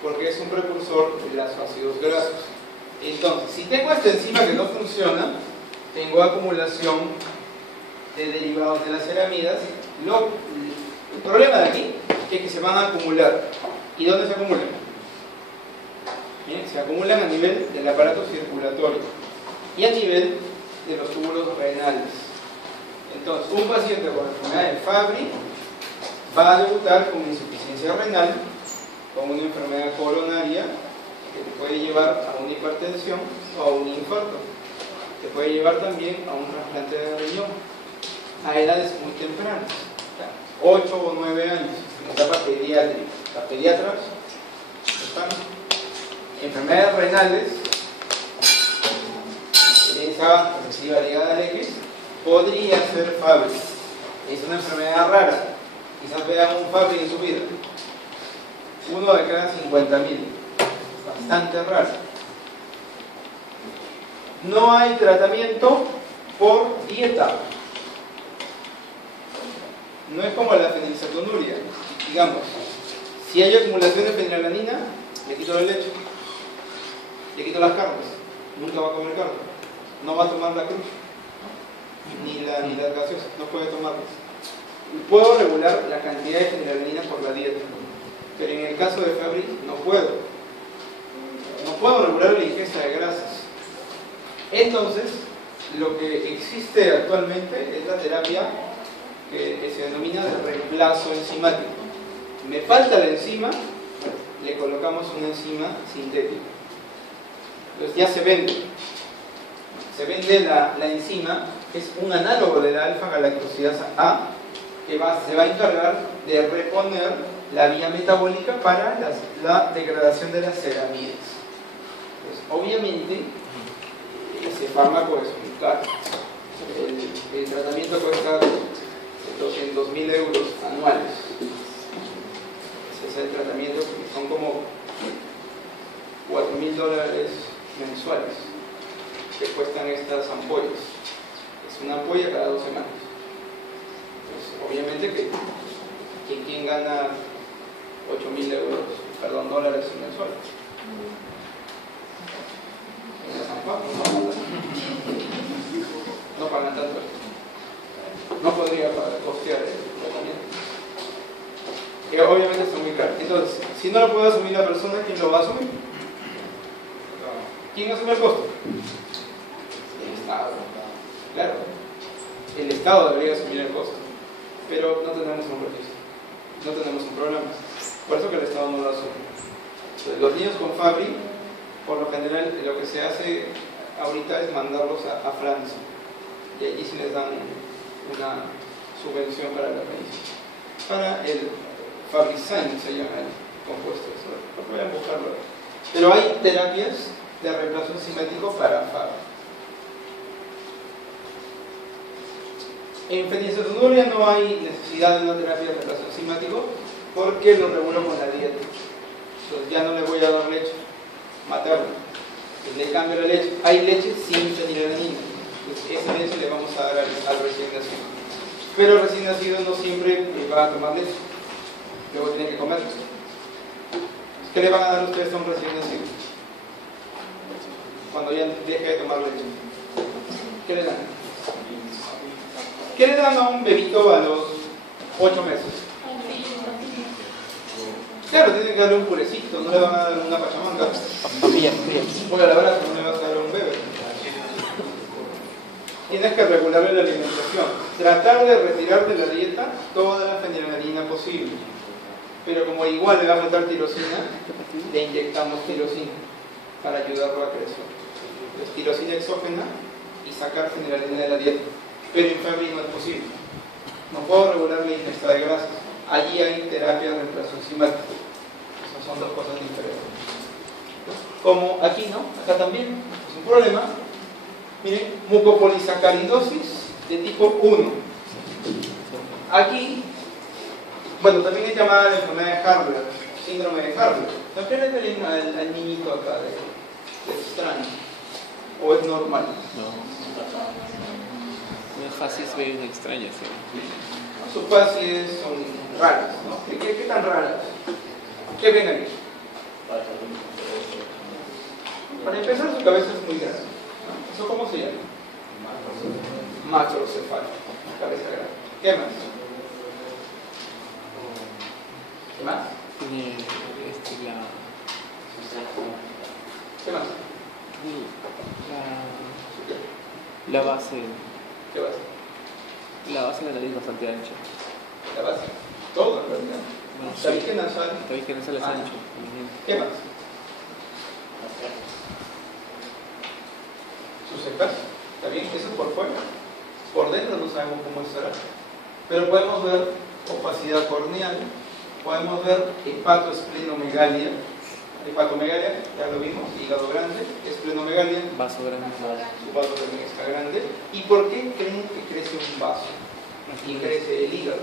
porque es un precursor de los ácidos grasos. Entonces, si tengo esta enzima que no funciona, tengo acumulación de derivados de las ceramidas. El problema de aquí es que se van a acumular. ¿Y dónde se acumulan? Bien, se acumulan a nivel del aparato circulatorio y a nivel de los túbulos renales. Entonces, un paciente con enfermedad de Fabry va a debutar con insuficiencia renal, con una enfermedad coronaria que te puede llevar a una hipertensión o a un infarto. Te puede llevar también a un trasplante de riñón a edades muy tempranas, 8 o 9 años, en etapa pediátrica. Las pediatras están enfermedades renales, esa recesiva ligada al X podría ser Fabry. Es una enfermedad rara. Quizás vean un Fabry en su vida. Uno de cada 50.000. Bastante raro. No hay tratamiento por dieta. No es como la fenilcetonuria. Digamos, si hay acumulación de fenilalanina, le quito la leche, le quito las carnes, nunca va a comer carne, no va a tomar la cruz, ni las gaseosas, no puede tomarlas. Puedo regular la cantidad de fenilalanina por la dieta, pero en el caso de Fabry no puedo. No puedo regular la ingesta de grasas. Entonces, lo que existe actualmente es la terapia que se denomina de reemplazo enzimático. Me falta la enzima, le colocamos una enzima sintética. Entonces ya se vende. Se vende la enzima, que es un análogo de la alfa-galactosidasa A, que se va a encargar de reponer la vía metabólica para la degradación de las ceramidas. Pues, obviamente, ese fármaco es muy caro. El tratamiento cuesta 200.000 euros anuales. Ese es el tratamiento, que son como $4.000 mensuales que cuestan estas ampollas. Es una ampolla cada 2 semanas. Pues, obviamente que quien gana $8.000 mensuales. En la San Juan no pagan tanto. No podría costear el tratamiento. Obviamente está muy caro. Entonces, si no lo puede asumir la persona, ¿quién lo va a asumir? ¿Quién asume el costo? El Estado. Claro. El Estado debería asumir el costo. Pero no tenemos un registro. No tenemos un programa. Por eso que el Estado no lo asume. Entonces, los niños con Fabry, por lo general, lo que se hace ahorita es mandarlos a Francia. Y allí se les dan una subvención para la medicina. Para el Fabricine se llama el compuesto. Voy a buscarlo. Pero hay terapias de reemplazo enzimático para Fabry. En fenilcetonuria no hay necesidad de una terapia de reemplazo enzimático porque lo regulo con la dieta. Entonces ya no le voy a dar leche materna. Le cambio la leche. Hay leche sin fenilalanina. Esa leche le vamos a dar al recién nacido. Pero el recién nacido no siempre va a tomar leche. Luego tiene que comer. ¿Qué le van a dar ustedes a un recién nacido? Cuando ya deje de tomar leche. ¿Qué le dan? ¿Qué le dan a un bebito a los 8 meses? Claro, tienen que darle un purecito, no le van a dar una pachamanca. Porque a la verdad no le vas a dar un bebé. Tienes que regularle la alimentación. Tratar de retirar de la dieta toda la fenilalanina posible. Pero como igual le va a faltar tirosina, le inyectamos tirosina para ayudarlo a crecer. Entonces, tirosina exógena y sacar fenilalanina de la dieta. Pero en Fabry no es posible. No puedo regular la ingesta de grasas. Allí hay terapia de reemplazo enzimático. Esas son dos cosas diferentes. Como aquí, ¿no? Acá también es un problema. Miren, mucopolisacaridosis de tipo 1. Aquí, bueno, también es llamada la enfermedad de Harbler, síndrome de Harbler. ¿No qué le ven al niñito acá de extraño? ¿O es normal? No. Las fases bien extrañas. Sus fases son raras, ¿no? ¿Qué tan raras? ¿Qué ven aquí? Para empezar, su cabeza es muy grande. ¿No? ¿Eso cómo se llama? Macrocefalo. Cabeza grande. ¿Qué más? ¿Qué más? Tiene ¿Qué más? la base. ¿Qué base? La base de la nariz bastante ancha. La base. Todo, en realidad. Bueno, Tabique nasal. Tabique nasal es ancho. ¿Qué más? Sus cejas. ¿Está bien? Eso es por fuera. Por dentro no sabemos cómo estará. Pero podemos ver opacidad corneal. Podemos ver hepatoesplenomegalia. Hepatomegalia, ya lo vimos, hígado grande, esplenomegalia, Vaso grande. su vaso también está grande. ¿Y por qué creen que crece un vaso y crece el hígado?